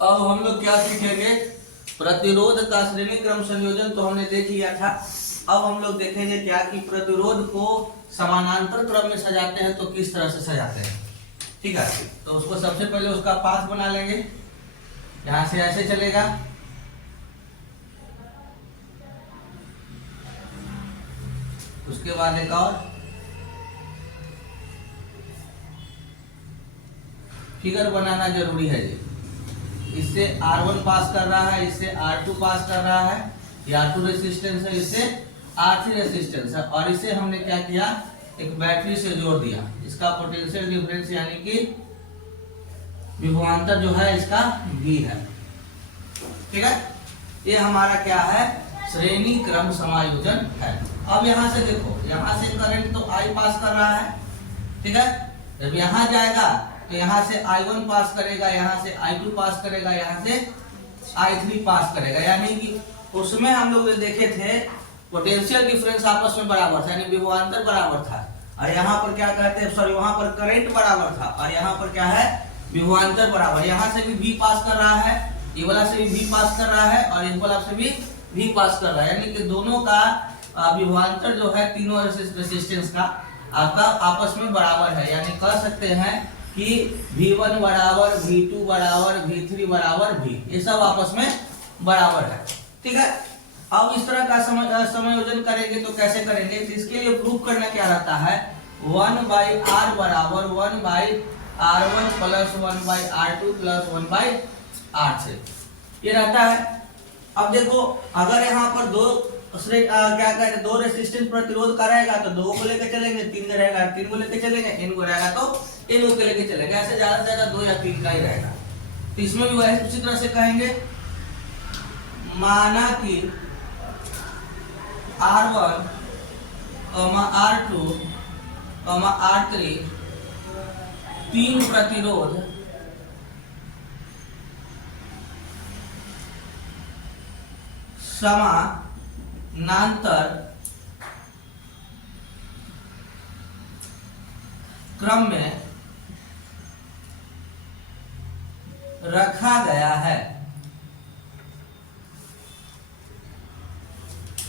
अब हम लोग क्या सीखेंगे, प्रतिरोध का श्रेणी क्रम संयोजन तो हमने देख लिया था। अब हम लोग देखेंगे क्या कि प्रतिरोध को समानांतर क्रम में सजाते हैं तो किस तरह से सजाते हैं। ठीक है, तो उसको सबसे पहले उसका पाथ बना लेंगे। यहां से ऐसे चलेगा, उसके बाद एक और फिगर बनाना जरूरी है जी। इससे R1 पास कर रहा है, इससे R2 पास कर रहा है, ये R2 रेसिस्टेंस है, इससे R3 रेसिस्टेंस है, और इसे हमने क्या किया, एक बैटरी से जोड़ दिया। इसका पोटेंशियल डिफरेंस यानी कि विभवांतर जो है इसका V है। ठीक है, ये हमारा क्या है, श्रेणी क्रम समायोजन है। अब यहां से देखो, यहां से करंट तो I पास कर रहा है। ठीक है, जब यहां जाएगा तो यहां से I1 पास करेगा, यहां से I2 पास करेगा, यहां से I3 पास करेगा। यानी कि उसमें हम लोग देखे थे पोटेंशियल डिफरेंस आपस में बराबर था, यानी विभवांतर बराबर था। और यहाँ पर क्या कहते हैं, सॉरी, वहां पर करंट बराबर था, और यहाँ पर क्या है, विभवांतर बराबर। यहाँ से भी V पास कर रहा है, ये वाला से भी V पास कर रहा है, और इस वाला से भी V पास कर रहा है। यानी कि दोनों का विभवांतर जो है तीनों रेसिस्टेंस का आपका आपस में बराबर है। यानी कह सकते हैं कि V1 बराबर V2 बराबर V3 बराबर V, ये सब आपस में बराबर है। ठीक है, अब इस तरह का समायोजन करेंगे तो कैसे करेंगे, तो इसके लिए प्रूफ करना क्या रहता है, 1/R बराबर 1/R1 plus 1/R2 plus 1/R3 ये रहता है। अब देखो, अगर यहाँ पर क्या कहते हैं, दो रेसिस्टेंस प्रतिरोध का रहेगा तो 2 को लेकर चलेंगे, 3 रहेगा 3 को लेकर चलेंगे, n को रहेगा तो n को लेकर चलेंगे। ऐसे ज्यादा से ज्यादा 2 या 3 का ही रहेगा। तो इसमें भी वैसे उसी तरह से कहेंगे, माना कि R1, R2, R3 तीन प्रतिरोध समानांतर क्रम में रखा गया है।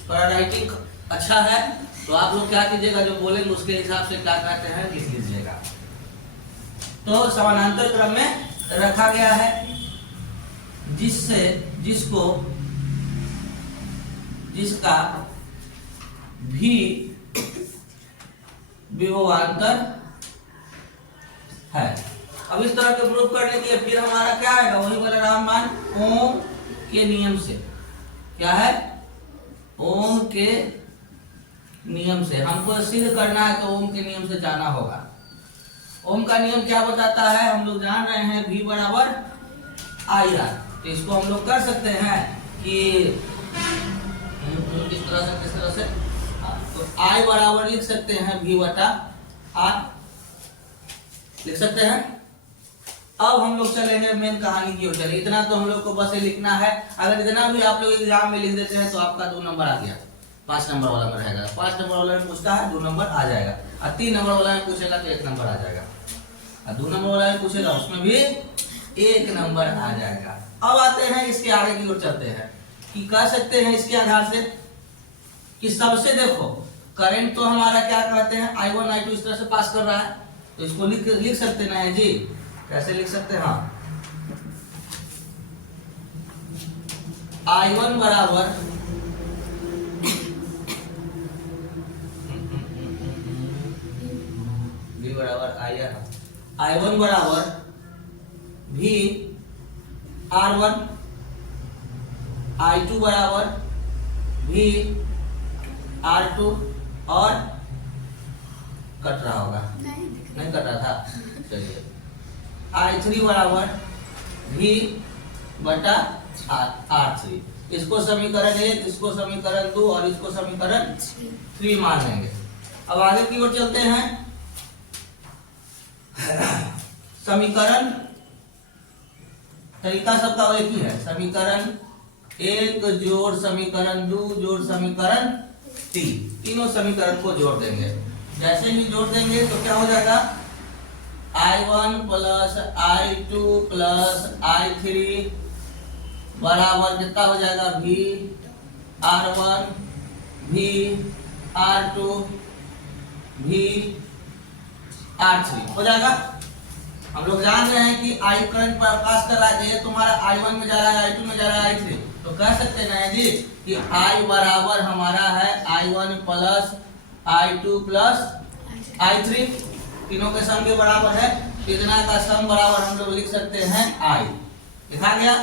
राइटिंग अच्छा है तो आप लोग क्या कीजिएगा, जो बोलेंगे उसके हिसाब से क्या कहते हैं लिख लीजिएगा। तो समानांतर क्रम में रखा गया है, जिसका भी विभवांतर है। अब इस तरह के प्रूफ करने के लिए फिर हमारा क्या आएगा, वही बलराम मान ओम के नियम से। क्या है, ओम के नियम से हमको सिद्ध करना है, तो ओम के नियम से जाना होगा। ओम का नियम क्या बताता है, हम लोग जान रहे हैं V बराबर IR। तो इसको हम लोग कर सकते हैं कि किस तरह से तो I बराबर लिख सकते हैं V बटा R लिख सकते हैं। अब हम लोग चलेंगे मेन कहानी की ओर। चलिए, इतना तो हम लोग को बस ये लिखना है। अगर इतना भी आप लोग एग्जाम में लिख देते हैं तो आपका 2 नंबर आ गया। 5 नंबर वाला में रहेगा, 5 नंबर वाला में पूछता है 2 नंबर आ जाएगा, और 3 नंबर वाला में पूछेगा तो 1 नंबर आ जाएगा, और 2 नंबर वाला में पूछेगा उसमें भी 1 नंबर आ जाएगा। अब आते हैं इसके आगे की ओर, चलते हैं कि कह सकते हैं इसके आधार से कि सबसे देखो करंट तो हमारा क्या कहते हैं I1 I2 इस तरह से पास कर रहा है, तो इसको लिख सकते ना है जी। कैसे लिख सकते हैं, हाँ, I1 बराबर V बराबर IR, I1 बराबर V R1, I2 बराबर V R2, और कट रहा होगा, नहीं कट रहा था, चलिए, I3 बराबर V बटा R3। इसको समीकरण 1, इसको समीकरण 2 और इसको समीकरण 3 मान लेंगे। अब आगे की ओर चलते हैं। समीकरण तरीका सबका एक ही है, समीकरण 1 जोड़ समीकरण 2 जोड़ समीकरण 3, तीनों समीकरण को जोड़ देंगे। जैसे ही जोड़ देंगे तो क्या हो जाएगा, I1 plus I2 plus I3 बराबर कितना हो जाएगा, V R1 V R2 V R3 हो जाएगा। हम लोग जान रहे हैं कि I करंट पास कर रहा है, ये तुम्हारा I1 में जा रहा है, I2 में जा रहा है, I3, तो कह सकते हैं जी कि I बराबर हमारा है I1 plus I2 plus I3, तीनों के सम के बराबर है। कितना का सम बराबर हम लोग लिख सकते हैं I, लिखा गया।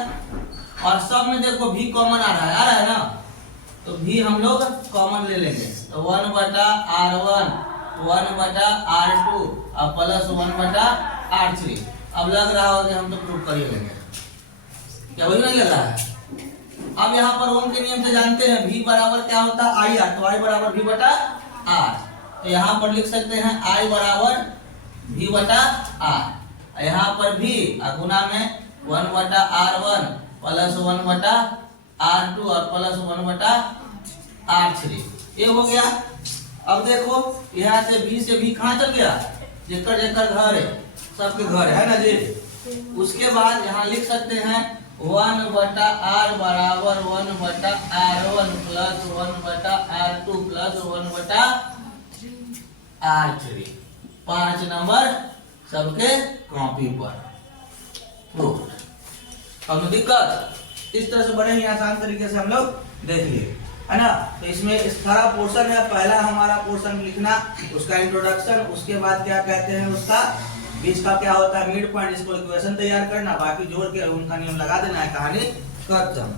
और सब में देखो V कॉमन आ रहा है ना, तो V हम लोग कॉमन ले लेंगे, तो 1 बटा R1 1 बटा R2 और प्लस 1 बटा R3। अब लग रहा होगा कि हम तो प्रूफ कर ही लेंगे, क्या वही नहीं लग रहा है। अब यहाँ पर ओम के नियम से जानते हैं V बराबर क्या होता है I R, तो I बराबर V बटा R, तो यहाँ पर लिख सकते हैं I बराबर V बटा R, यहाँ पर V गुना में 1 बटा R1 प्लस 1 बटा R2 और प्लस 1 बटा R3, ये हो गया। अब देखो यहाँ से V से V कहाँ चल गया, जेकर जेकर घर है सबके घर है ना जी। उसके बाद यहाँ लिख सकते हैं 1 बटा R बराबर 1 बटा R1 प्लस 1 बटा R2 प्लस 1 बटा R3, 5 नंबर सबके कॉपी पर प्रूफ। अब दिक्कत इस तरह से बड़े ही आसान तरीके से हम लोग देख लिए, है ना। तो इसमें इस सारा पोर्शन है, पहला हमारा पोर्शन लिखना, उसका इंट्रोडक्शन, उसके बाद क्या कहते हैं उसका बीच का क्या होता है मिड पॉइंट, इसको इक्वेशन तैयार करना, बाकी जोड़ के उनका नियम लगा देना है, कहानी खत्म।